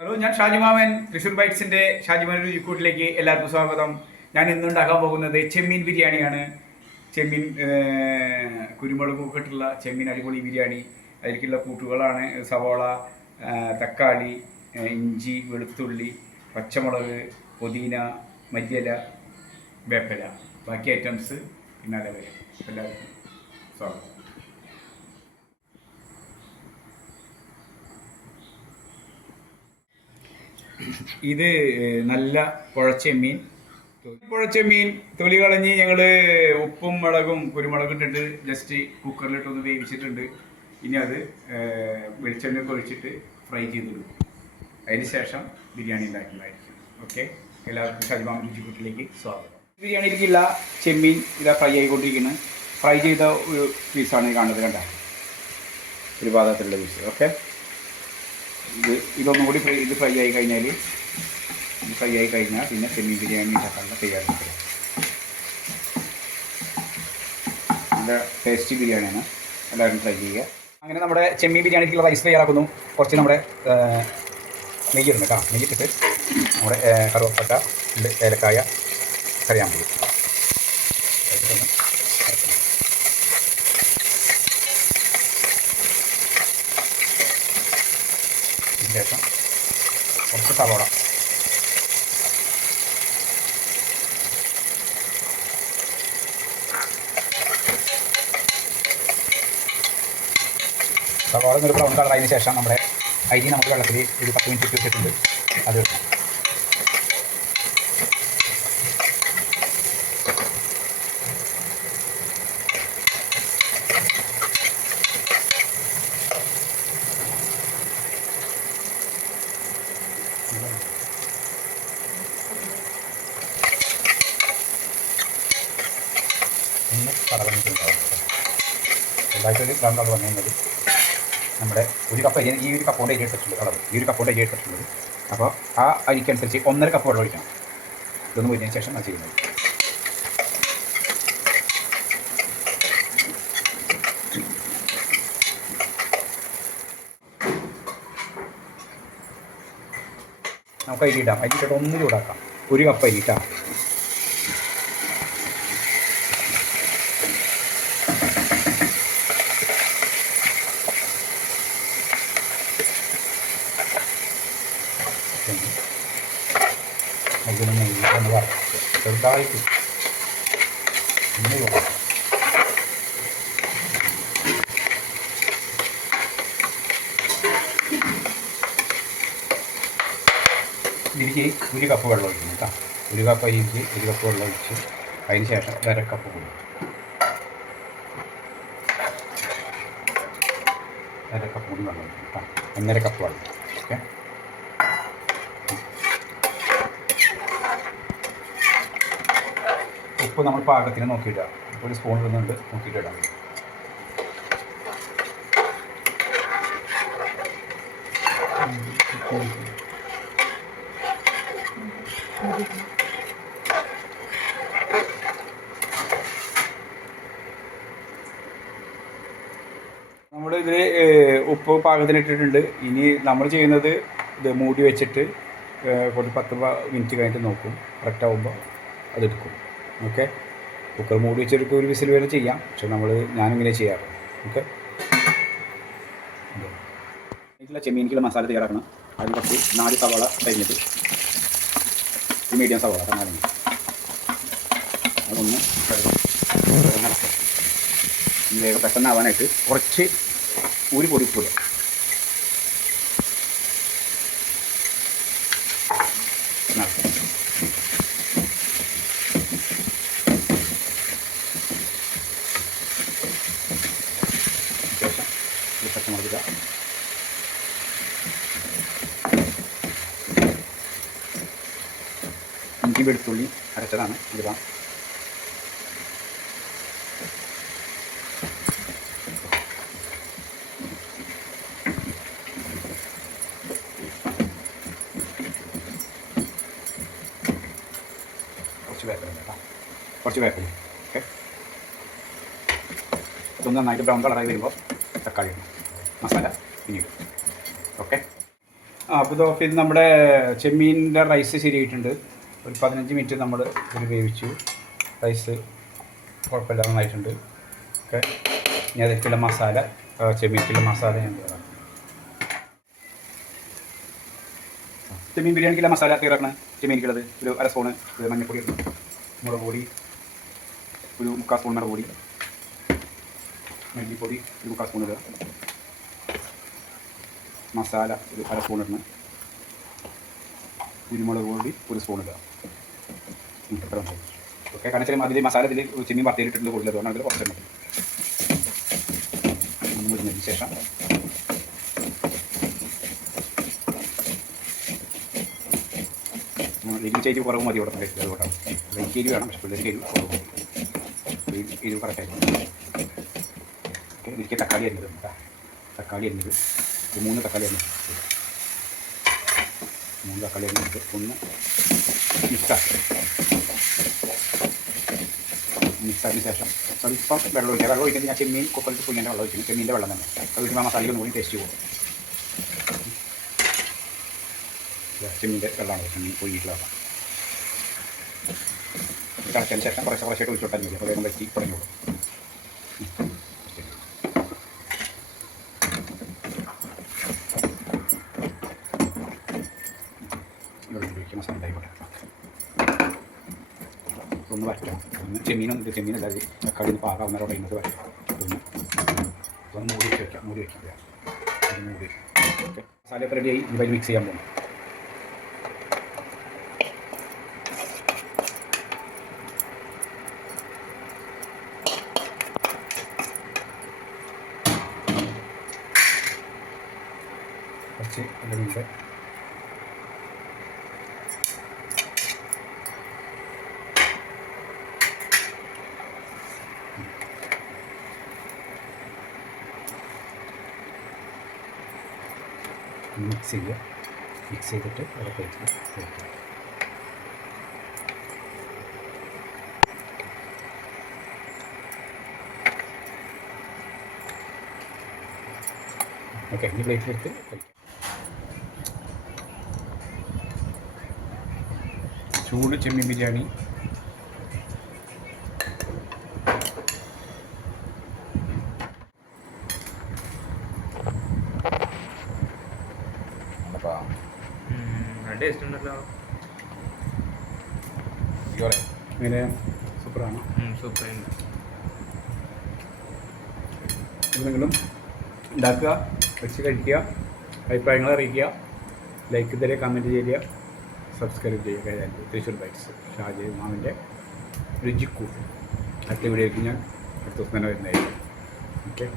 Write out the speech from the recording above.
Hello, ഞാൻ ഷാജിമാമൻ, തൃശ്ശൂർ ബൈറ്റ്സിൻ്റെ ഷാജിമാൻ രുചിക്കൂട്ടിലേക്ക് എല്ലാവർക്കും സ്വാഗതം. ഞാൻ ഇന്നുണ്ടാക്കാൻ പോകുന്നത് ചെമ്മീൻ ബിരിയാണിയാണ്. ചെമ്മീൻ കുരുമുളകൊക്കെ ഇട്ടുള്ള ചെമ്മീൻ അടിപൊളി ബിരിയാണി. അതിലേക്കുള്ള കൂട്ടുകളാണ് സവോള, തക്കാളി, ഇഞ്ചി, വെളുത്തുള്ളി, പച്ചമുളക്, പുതിന, മല്ലിയില, വേപ്പില, ബാക്കി ഐറ്റംസ് പിന്നാലെ വരും. എല്ലാവർക്കും സ്വാഗതം. ഇത് നല്ല പുഴച്ചെമ്മീൻ തൊലി കളഞ്ഞ് ഞങ്ങൾ ഉപ്പും മുളകും കുരുമുളകും ഇട്ടിട്ട് ജസ്റ്റ് കുക്കറിലിട്ടൊന്ന് വേവിച്ചിട്ടുണ്ട്. ഇനി അത് വെളിച്ചെണ്ണയൊക്കെ ഒഴിച്ചിട്ട് ഫ്രൈ ചെയ്തിടും. അതിന് ശേഷം ബിരിയാണി ഉണ്ടാക്കുന്നതായിരിക്കും. ഓക്കെ, എല്ലാവർക്കും ഷാജിമാമൻ രുചിക്കൂട്ടിലേക്ക് സ്വാഗതം. ബിരിയാണിയിലേക്കുള്ള ചെമ്മീൻ ഇതാ ഫ്രൈ ആയിക്കൊണ്ടിരിക്കുന്നത്. ഫ്രൈ ചെയ്ത ഒരു പീസാണ് ഈ കാണുന്നത്. കണ്ട ഒരു പാത്രത്തിലുള്ള പീസ്. ഓക്കെ, ഇതൊന്നും കൂടി ഫ്രൈ ആയി കഴിഞ്ഞാൽ പിന്നെ ചെമ്മീൻ ബിരിയാണി ഉണ്ടാക്കാനുള്ള തയ്യാറെടുക്കുക. നല്ല ടേസ്റ്റി ബിരിയാണിയാണ്, എല്ലാവരും ട്രൈ ചെയ്യുക. അങ്ങനെ നമ്മുടെ ചെമ്മീൻ ബിരിയാണിക്കുള്ള റൈസ് തയ്യാറാക്കുന്നു. കുറച്ച് നമ്മുടെ നെയ്യിടുന്നു കേട്ടോ. നെയ്യിട്ടിട്ട് നമ്മുടെ കറുവപ്പട്ട, ഏലക്കായ, കറിയാമ്പൊടി ശേഷം കുറച്ച് സവോള, ഒരു ബ്രൗൺ കളറായതിനു ശേഷം നമ്മുടെ അരി നമുക്ക് വെള്ളത്തിൽ ഒരു 10 മിനിറ്റ് ഇട്ട് വെച്ചിട്ടുണ്ട്. അത് ഒന്ന് പടവന്നിട്ടുണ്ടാവും. ചെറുതായിട്ടൊരു ബ്രൗൺ കളർ വന്നു കഴിഞ്ഞാൽ നമ്മുടെ ഒരു കപ്പ് അരി, ഈ ഒരു കപ്പോണ്ട് അരി എടുത്തിട്ടുണ്ട് കളർ, ഈ ഒരു കപ്പോണ്ട് അരി എടുത്തിട്ടുള്ളത്. അപ്പോൾ ആ അരിക്കനുസരിച്ച് 1.5 കപ്പ് വെള്ളം ഒഴിക്കണം. ഇതൊന്ന് പോയതിനു ശേഷം അത് ചെയ്യുന്നത്. നമുക്ക് അരി ഇടാം. അരി ഇട്ടിട്ട് ഒന്ന് ചൂടാക്കാം. ഒരു കപ്പ് അരി ഇട്ടാൽ അതിന് നെയ്യൊന്ന് വറുത്ത് ചെറുതായിട്ട് ഒന്ന് ചൂടാക്കാം. ഇതിലേക്ക് ഒരു കപ്പ് വെള്ളം ഒഴിക്കുന്നു കേട്ടോ. ഒരു കപ്പ് അരിക്ക് ഒരു കപ്പ് വെള്ളം ഒഴിച്ച് അതിന് ശേഷം 1/2 കപ്പ് കൂടി, 1/2 കപ്പ് കൂടി വെള്ളം ഒഴിക്കും കേട്ടോ. 1.5 കപ്പ് വെള്ളം. ഓക്കെ, ഉപ്പ് നമ്മൾ പാകത്തിന് നോക്കിയിടുക. ഇപ്പോൾ ഒരു സ്പൂൺ ഇടുന്നുണ്ട്, നോക്കിയിട്ട് ഇടാം. നമ്മളിതിൽ ഉപ്പ് പാകത്തിന് ഇട്ടിട്ടുണ്ട്. ഇനി നമ്മൾ ചെയ്യുന്നത് ഇത് മൂടി വെച്ചിട്ട് ഒരു 10 മിനിറ്റ് കഴിഞ്ഞിട്ട് നോക്കും. കറക്റ്റ് ആകുമ്പോൾ അതെടുക്കും. ഓക്കെ, കുക്കർ മൂടി വെച്ചെടുക്കുക. ഒരു വിസിൽ വരെ ചെയ്യാം, പക്ഷെ ഞാനിങ്ങനെ ചെയ്യാറ്. ഓക്കെ, ഇതിലുള്ള ചെമ്മീനിക്കുള്ള മസാല തയ്യാറാക്കണം. അതിൽ കുറച്ച് 4 സവാള കഴിഞ്ഞിട്ട് മീഡിയം സവാള 4, അതൊന്ന് നടക്കും. വേഗം പെട്ടെന്നാവാനായിട്ട് കുറച്ച് ഒരു പൊടി ഉപ്പിടുക. നടക്കും. ശേഷം പച്ചമുളക് ഇടുക. ഇഞ്ചി വെളുത്തുള്ളി അരച്ചതാണ് ഇടുക. കുറച്ച് വേപ്പില. ഓക്കെ, ഇതൊന്ന് നന്നായിട്ട് ബ്രൗൺ കളറായി വരുമ്പോൾ തക്കാളി ഇടണം. മസാല പിന്നീട്. ഓക്കെ, അപ്പോൾ ഇത് നമ്മുടെ ചെമ്മീൻ്റെ റൈസ് ശരിയായിട്ടുണ്ട്. ഒരു 15 മിനിറ്റ് നമ്മൾ ഇത് വേവിച്ചു. റൈസ് കുഴപ്പമില്ല, നന്നായിട്ടുണ്ട്. ഓക്കെ, ഇനി അതിലേക്കുള്ള മസാല, ചെമ്മീനിക്കുള്ള മസാല ഞാൻ തരാം. ചെമ്മീൻ ബിരിയാണിക്കുള്ള മസാല തയ്യാറാക്കണം. ചെമ്മീനിക്കുള്ളത് ഒരു 1/2 സ്പൂണ് മഞ്ഞൾപ്പൊടി, മുളക് പൊടി ഒരു 3/4 സ്പൂൺ, മുളക് പൊടി, മല്ലിപ്പൊടി ഒരു 3/4 സ്പൂൺ ഇടുക, മസാല ഒരു 1/2 സ്പൂൺ ഇടണം, കുരുമുളക് പൊടി 1 സ്പൂൺ ഇടുക. ഓക്കെ, കാരണം വെച്ചാൽ അതിൽ മസാല ഇതിൽ ചെമ്മീൻ വറുത്തിയിട്ടുണ്ട് കൂടുതൽ, അതുകൊണ്ട് അതിൽ കുറച്ച് മതി. മുരിഞ്ഞതിന് ശേഷം എരിവ് കുറവ് മതി ഇവിടെ അതുകൊണ്ടാണ്. എനിക്ക് എരിവ് വേണം, പക്ഷേ പിള്ളേർക്ക് എരിവ് കുറവ് മതി. എരിവ് കറക്റ്റായിരുന്നു. ഓക്കെ, എനിക്ക് തക്കാളി അരിഞ്ഞത്, തക്കാളി അരിഞ്ഞത് 3 തക്കാളി അരിഞ്ഞത്, 3 തക്കാളി അരിഞ്ഞിട്ട് ഒന്ന് മിക്സാക്കിയ ശേഷം സ്വല്പം വെള്ളം ഒഴിക്കുക. വെള്ളം ഒഴിക്കുന്നത് ഞാൻ ചെമ്മീൻ കുക്കറിൽ പുഞ്ഞേൻ്റെ വെള്ളം ഒഴിക്കുന്നു, ചെമ്മീൻ്റെ വെള്ളം തന്നെ. അത് ഒഴിക്കുമ്പോൾ മസാലയിൽ ഒന്നുകൂടി ടേസ്റ്റ് പോകും. ചെമ്മീൻ്റെ വെള്ളമാണ്, ചെമ്മീൻ ഒഴിയിട്ടുള്ള വെള്ളം തിളച്ചതിന് ശേഷം കുറച്ചായിട്ട് ഒഴിച്ചോട്ടാൽ മതി. അപ്പോൾ വേഗം വറ്റി തുടങ്ങിയോളൂ. മസാല ഉണ്ടായിക്കോട്ടെ, ഒന്ന് വരട്ടാം. ഒന്ന് ചെമ്മീനല്ല തക്കാളി ഒന്ന് പാകാവുന്നവരോട് ഇന്നത് വരട്ടാം. ഒന്ന് മൂടി വയ്ക്കാം, മൂടി ഓക്കെ, മസാലയൊക്കെ റെഡിയായി. ഇനി മിക്സ് ചെയ്യാൻ പോകും. കുറച്ച് അതിലുണ്ട് മിക്സ് ചെയ്യുക. മിക്സ് ചെയ്തിട്ട് അവിടെ കഴിക്കുക. ഓക്കെ, ഈ പ്ലേറ്റിലെടുത്ത് കഴിക്കാം. ചൂട് ചെമ്മീൻ ബിരിയാണി ടേസ്റ്റ് ഉണ്ടല്ലോ. ഇങ്ങനെ സൂപ്പറാണ്. സൂപ്പറാണ്. ഇത് നിങ്ങളും ഉണ്ടാക്കുക, വെച്ച് കഴിക്കുക, അഭിപ്രായങ്ങൾ അറിയിക്കുക, ലൈക്ക് തരിക, കമൻറ്റ് ചെയ്യുക, സബ്സ്ക്രൈബ് ചെയ്യുക. തൃശ്ശൂർ ബൈറ്റ്സ് ഷാജി മാമിൻ്റെ രുചിക്കൂട്ട്. അടുത്ത വീഡിയോയ്ക്ക് ഞാൻ അടുത്ത ദിവസം തന്നെ വരുന്നതായിരിക്കും. ഓക്കെ.